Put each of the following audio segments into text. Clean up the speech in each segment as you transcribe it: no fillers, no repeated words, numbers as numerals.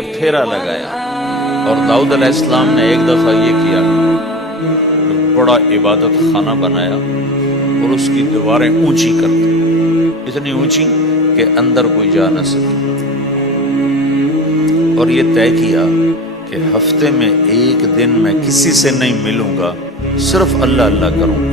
پھیرا لگایا اور داؤد علیہ السلام نے ایک دفعہ یہ کیا، بڑا عبادت خانہ بنایا اور اس کی دیواریں اونچی کر دی، اتنی اونچی کہ اندر کوئی جا نہ سکے، اور یہ طے کیا کہ ہفتے میں ایک دن میں کسی سے نہیں ملوں گا، صرف اللہ اللہ کروں گا،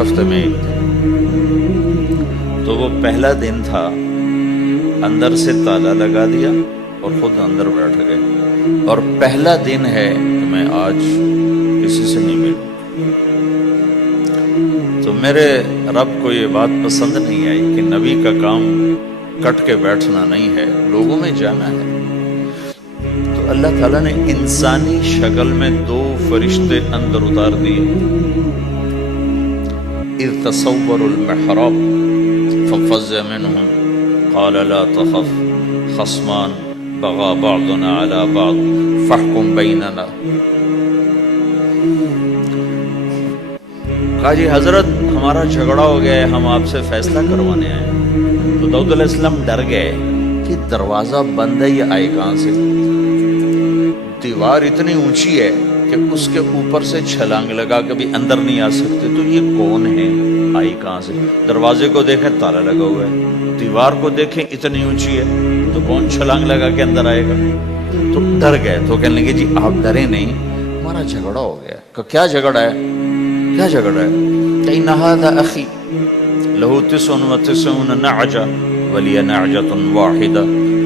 ہفتے میں ایک دن۔ تو وہ پہلا دن تھا، اندر سے تالا لگا دیا اور خود اندر بیٹھ گئے، اور پہلا دن ہے کہ میں آج کسی سے نہیں ملوں۔ تو میرے رب کو یہ بات پسند نہیں آئی کہ نبی کا کام کٹ کے بیٹھنا نہیں ہے، لوگوں میں جانا ہے۔ تو اللہ تعالیٰ نے انسانی شکل میں 2 فرشتے اندر اتار دیے۔ اذ تصوروا المحراب ففزع منهم قال لا تخف خصمان بغى بعضنا على بعض فاحكم بيننا۔ کہا جی حضرت ہمارا جھگڑا ہو گیا ہے، ہم آپ سے فیصلہ کروانے آئے۔ تو داؤد علیہ السلام ڈر گئے کہ دروازہ بند ہے، یہ آئے کہاں سے؟ دیوار اتنی اونچی ہے کہ اس کے اوپر سے چھلانگ لگا کے بھی اندر نہیں آ سکتے، تو یہ کون ہے، آئی کہاں سے؟ دروازے کو دیکھیں تالا لگا ہوا ہے، دیوار کو دیکھیں اتنی اونچی ہے، تو کون چھلانگ لگا کے اندر آئے گا؟ تو ڈر گئے۔ تو کہنے لگے جی آپ ڈرے نہیں، ہمارا جھگڑا ہو گیا۔ کہ کیا جھگڑا ہے؟ کیا جھگڑا ہے؟ کہ ان ھذا اخی لہ 99 نعجہ ولی نعجۃ واحدہ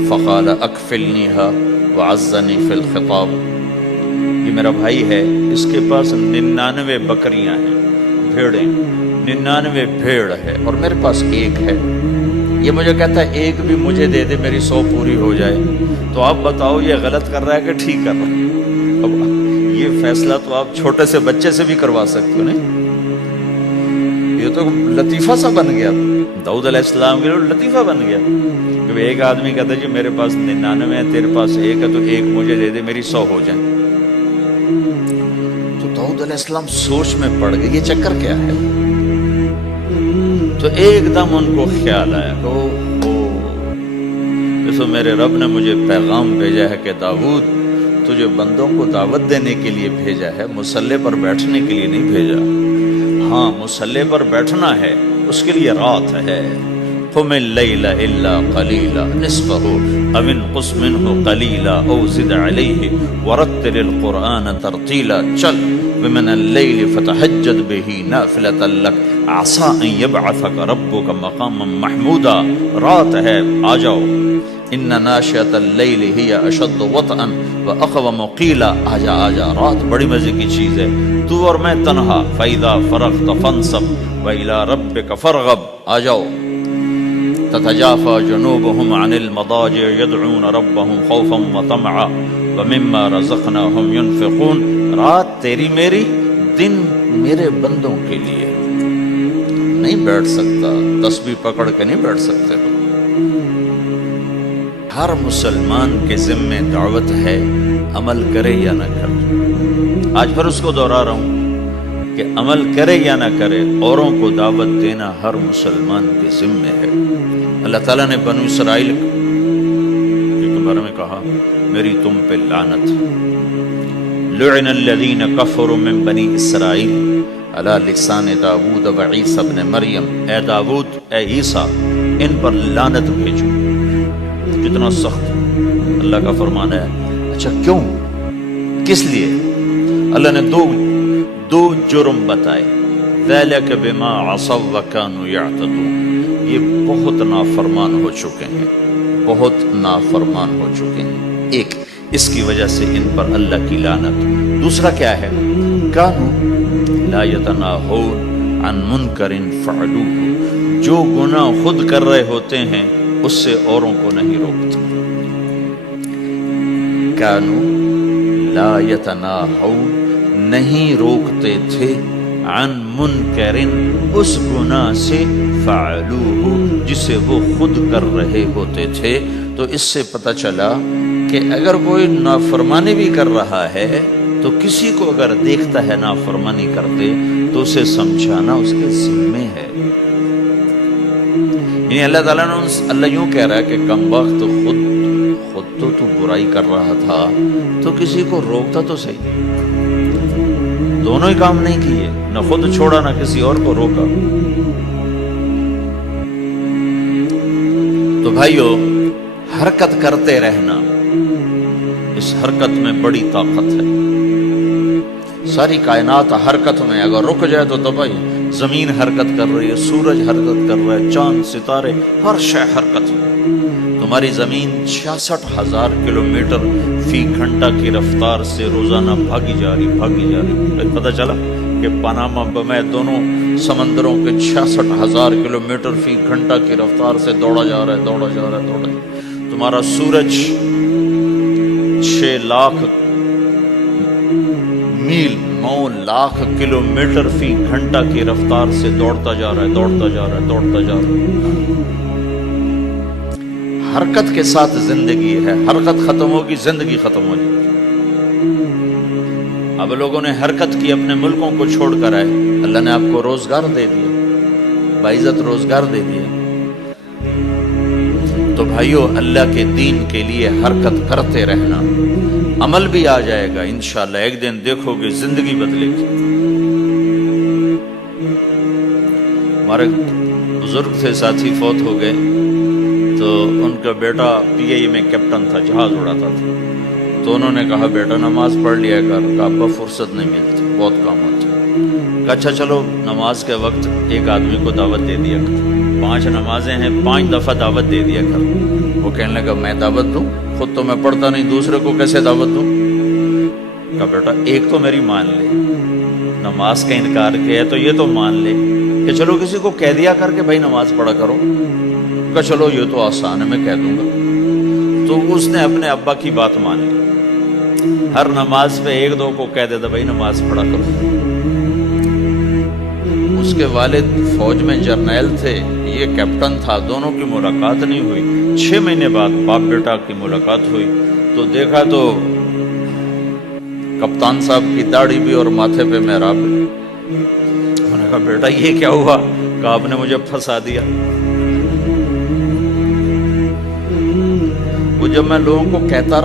فقال اکفلنیھا وعزنی فی الخطاب۔ یہ میرا بھائی ہے، اس کے پاس 99 بکریاں ہیں، بھیڑیں، 99 بھیڑ ہے، اور میرے پاس ایک ہے۔ یہ مجھے کہتا ہے ایک بھی مجھے دے دے، میری 100 پوری ہو جائے۔ تو آپ بتاؤ یہ غلط کر رہا ہے کہ ٹھیک کر رہا ہے؟ اب یہ فیصلہ تو آپ چھوٹے سے بچے سے بھی کروا سکتے ہو، نہیں؟ یہ تو لطیفہ سا بن گیا، داؤد علیہ السلام کے لیے لطیفہ بن گیا کہ ایک آدمی کہتا ہے جی میرے پاس 99 ہے، تیرے پاس ایک ہے، تو ایک مجھے دے دے، میری 100 ہو جائیں۔ تو داؤد علیہ السلام سوچ میں پڑ گئے یہ چکر کیا ہے۔ تو ایک دم ان کو خیال آیا کہ جیسے میرے رب نے مجھے پیغام بھیجا ہے کہ داؤد تجھے بندوں کو دعوت دینے کے لیے بھیجا ہے، مصلی پر بیٹھنے کے لیے نہیں بھیجا۔ ہاں مصلی پر بیٹھنا ہے، اس کے لیے رات ہے۔ قم اللیل الا قلیلا نصفہ او انقص منہ قلیلا او زد علیہ ورتل القرآن ترتیلا۔ چل ومن اللیل فتہجد بہ نافلۃ لک عسیٰ ان یبعثک ربک مقاما محمودا۔ رات ہے، آ جاؤ۔ ان ناشئۃ اللیل ہی اشد وطئا واقوم قیلا۔ آجا آجا، رات بڑی مزے کی چیز ہے، تو اور میں تنہا۔ فاذا فرغت فانصب والى ربک فارغب۔ آ جاؤ۔ تتجافى جنوبهم عن المضاجع يدعون ربهم خوفا وطمعا ومما رزقناهم ينفقون۔ رات تیری میری، دن میرے بندوں کے لیے۔ نہیں بیٹھ سکتا، تسبیح پکڑ کے نہیں بیٹھ سکتے۔ ہر مسلمان کے ذمے دعوت ہے، عمل کرے یا نہ کرے۔ آج پھر اس کو دوہرا رہا ہوں کہ عمل کرے یا نہ کرے، اوروں کو دعوت دینا ہر مسلمان کے ذمے ہے۔ اللہ تعالیٰ نے بنو اسرائیل کے بارے میں کہا میری تم پہ لعنت۔ لعن الذین کفروا من بنی اسرائیل علی لسان داود و عیسی ابن مریم۔ اے داود، اے عیسیٰ، ان پر لعنت بھیجو۔ کتنا سخت اللہ کا فرمان ہے۔ اچھا کیوں، کس لیے؟ اللہ نے دو جرم بتائے۔ ذَلِكَ بِمَا عَصَوْا وَكَانُوا يَعْتَدُونَ۔ یہ بہت نافرمان ہو چکے ہیں، بہت نافرمان ہو چکے ہیں۔ ایک اس کی وجہ سے ان پر اللہ کی لعنت۔ دوسرا کیا ہے؟ كَانُوا لَا يَتَنَاهُونَ عَن مُنْكَرٍ فَعَلُوهُ۔ جو گناہ خود کر رہے ہوتے ہیں اس سے اوروں کو نہیں روکتے۔ كَانُوا لَا يَتَنَاهُونَ، نہیں روکتے تھے، عن منکرن، اس گناہ سے، فعلوہ، جسے وہ خود کر رہے ہوتے تھے۔ تو اس سے پتہ چلا کہ اگر کوئی نافرمانی بھی کر رہا ہے تو کسی کو اگر دیکھتا ہے نافرمانی کرتے تو اسے سمجھانا اس کے ذمے ہے۔ یعنی اللہ تعالیٰ نے اللہ یوں کہہ رہا ہے کہ کم وقت خود برائی کر رہا تھا تو کسی کو روکتا تو صحیح. دونوں ہی کام نہیں کیے, نہ خود چھوڑا نہ کسی اور کو روکا. تو بھائیو, حرکت کرتے رہنا, اس حرکت میں بڑی طاقت ہے. ساری کائنات حرکت میں, اگر رک جائے تو تباہی. زمین حرکت کر رہی ہے, سورج حرکت کر رہا ہے, چاند ستارے ہر شے حرکت میں. تمہاری زمین 66,000 کلومیٹر فی گھنٹہ کی رفتار سے روزانہ بھاگی جا رہی. پتہ چلا کہ پاناما بمے دونوں سمندروں کے 66,000 کلومیٹر فی گھنٹہ کی رفتار سے دوڑا جا رہا ہے. تمہارا سورج 6 لاکھ میل 9 لاکھ کلومیٹر فی گھنٹہ کی رفتار سے دوڑتا جا رہا ہے. حرکت کے ساتھ زندگی ہے. حرکت ختم ہوگی, زندگی ختم ہو جائے گی. اب لوگوں نے حرکت کی, اپنے ملکوں کو چھوڑ کر آئے. اللہ نے آپ کو روزگار دے دیا, باعزت روزگار دے دیا. تو بھائیو, اللہ کے دین کے لیے حرکت کرتے رہنا. عمل بھی آ جائے گا انشاءاللہ. ایک دن دیکھو گے زندگی بدلے گی. ہمارے بزرگ تھے, ساتھی فوت ہو گئے. تو ان کا بیٹا PIA میں کیپٹن تھا, جہاز اڑاتا تھا. تو انہوں نے کہا بیٹا نماز پڑھ لیا کر. کہا ابا فرصت نہیں ملتی, بہت کام ہوتا. کہا اچھا چلو نماز کے وقت ایک آدمی کو دعوت دے دیا کر. 5 نمازیں ہیں, 5 دفعہ دعوت دے دیا کر. وہ کہنے لگا میں دعوت دوں, خود تو میں پڑھتا نہیں, دوسرے کو کیسے دعوت دوں. کہا بیٹا ایک تو میری مان لے, نماز کا انکار کیا ہے تو یہ تو مان لے کہ چلو کسی کو کہہ دیا کر کہ بھائی نماز پڑھا کرو. کہا چلو یہ تو آسان ہے, میں کہہ دوں گا. تو اس نے اپنے ابا کی بات مان لی. ہر نماز پہ 1-2 کو کہہ دیتا بھائی نماز پڑھا کرو. اس کے والد فوج میں جرنیل تھے, یہ کیپٹن تھا. دونوں کی ملاقات نہیں ہوئی. 6 مہینے بعد باپ بیٹا کی ملاقات ہوئی. تو دیکھا تو کپتان صاحب کی داڑھی بھی اور ماتھے پہ محراب بھی. انہوں نے کہا بیٹا یہ کیا ہوا. کہا آپ نے مجھے پھنسا دیا. وہ جب میں لوگوں کو کہتا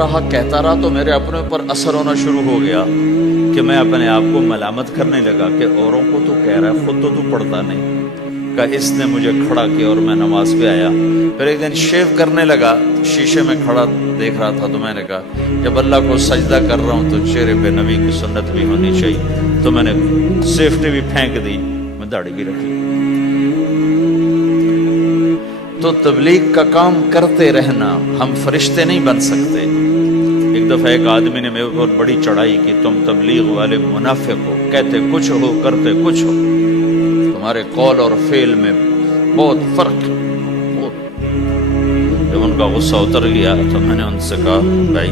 رہا تو میرے اپنے اوپر اثر ہونا شروع ہو گیا کہ میں اپنے آپ کو ملامت کرنے لگا کہ اوروں کو تو کہہ رہا ہے, خود تو پڑھتا نہیں. کہ اس نے مجھے کھڑا کیا اور میں نماز پہ آیا. پھر ایک دن شیو کرنے لگا, شیشے میں کھڑا دیکھ رہا تھا. تو میں نے کہا جب اللہ کو سجدہ کر رہا ہوں تو چہرے پہ نبی کی سنت بھی ہونی چاہیے. تو میں نے سیفٹی بھی پھینک دی, میں داڑھی بھی رکھی. تو تبلیغ کا کام کرتے رہنا. ہم فرشتے نہیں بن سکتے. ایک دفعہ ایک آدمی نے میرے پر بڑی چڑھائی کی, تم تبلیغ والے منافق ہو, کہتے کچھ ہو کرتے کچھ ہو, تمہارے قول اور فعل میں بہت فرق ہے. جب ان کا غصہ اتر گیا تو میں نے ان سے کہا بھائی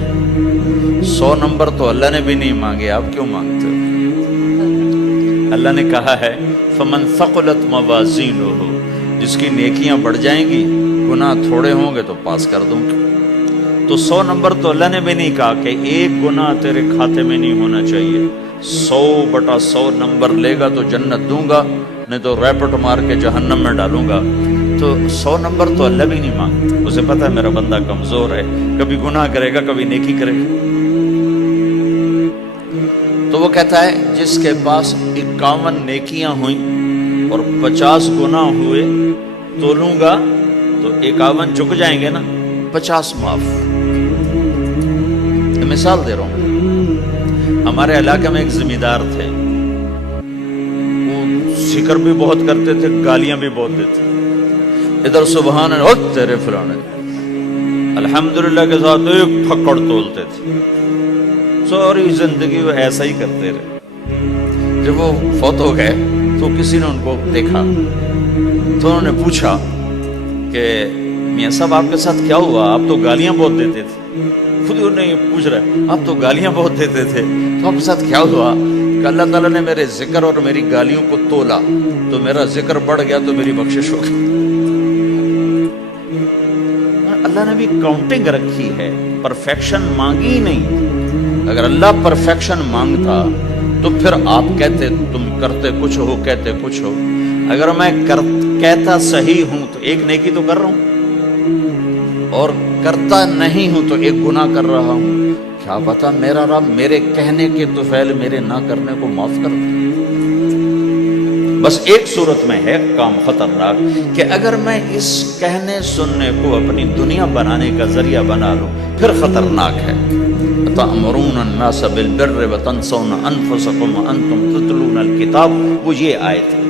100 نمبر تو اللہ نے بھی نہیں مانگے, آپ کیوں مانگتے ہو. اللہ نے کہا ہے فمن ثقلت موازینہ, جس کی نیکیاں بڑھ جائیں گی, گناہ تھوڑے ہوں گے تو پاس کر دوں گا. تو 100 نمبر تو اللہ نے بھی نہیں کہا کہ ایک گناہ تیرے کھاتے میں نہیں ہونا چاہیے. 100/100 نمبر لے گا تو جنت دوں گا, نہیں تو ریپٹ مار کے جہنم میں ڈالوں گا. تو 100 نمبر تو اللہ بھی نہیں مانگتا. اسے پتا ہے میرا بندہ کمزور ہے, کبھی گناہ کرے گا کبھی نیکی کرے گا. تو وہ کہتا ہے جس کے پاس 51 نیکیاں ہوئیں اور 50 گناہ ہوئے تو لوں گا تو 51 جھک جائیں گے نا, 50 معاف. مثال دے رہا ہوں. ہمارے علاقے میں ایک زمیندار تھے, وہ ذکر بھی بہت کرتے تھے, گالیاں بھی بہت دیتے. ادھر سبحان اللہ تیرے فلانے, الحمدللہ کے ساتھ ایک پھکڑ تولتے تھے. ساری زندگی وہ ایسا ہی کرتے رہے. جب وہ فوت ہو گئے تو کسی نے ان کو دیکھا تو انہوں نے پوچھا کہ میاں صاحب آپ کے ساتھ کیا ہوا, آپ تو گالیاں بہت دیتے تھے. خود انہوں نے پوچھ رہا ہے آپ تو گالیاں بہت دیتے تھے, تو آپ کے ساتھ کیا ہوا. کہ اللہ تعالیٰ نے میرے ذکر اور میری گالیوں کو تولا تو میرا ذکر بڑھ گیا تو میری بخشش ہو گئی. اللہ نے بھی کاؤنٹنگ رکھی ہے, پرفیکشن مانگی ہی نہیں. اگر اللہ پرفیکشن مانگتا تو پھر آپ کہتے تم کرتے کچھ ہو کہتے کچھ ہو. اگر میں کہتا صحیح ہوں تو ایک نیکی تو کر رہا ہوں. اور کرتا نہیں ہوں تو ایک گناہ کر رہا ہوں، کیا پتا میرا رب میرے کہنے کے طفیل میرے نہ کرنے کو معاف کر دے۔ بس ایک صورت میں ہے کام خطرناک کہ اگر میں اس کہنے سننے کو اپنی دنیا بنانے کا ذریعہ بنا لوں پھر خطرناک ہے۔ تأمرون الناس بالبر وتنسون انفسکم وانتم تتلون الکتاب، وہ یہ آیت ہے۔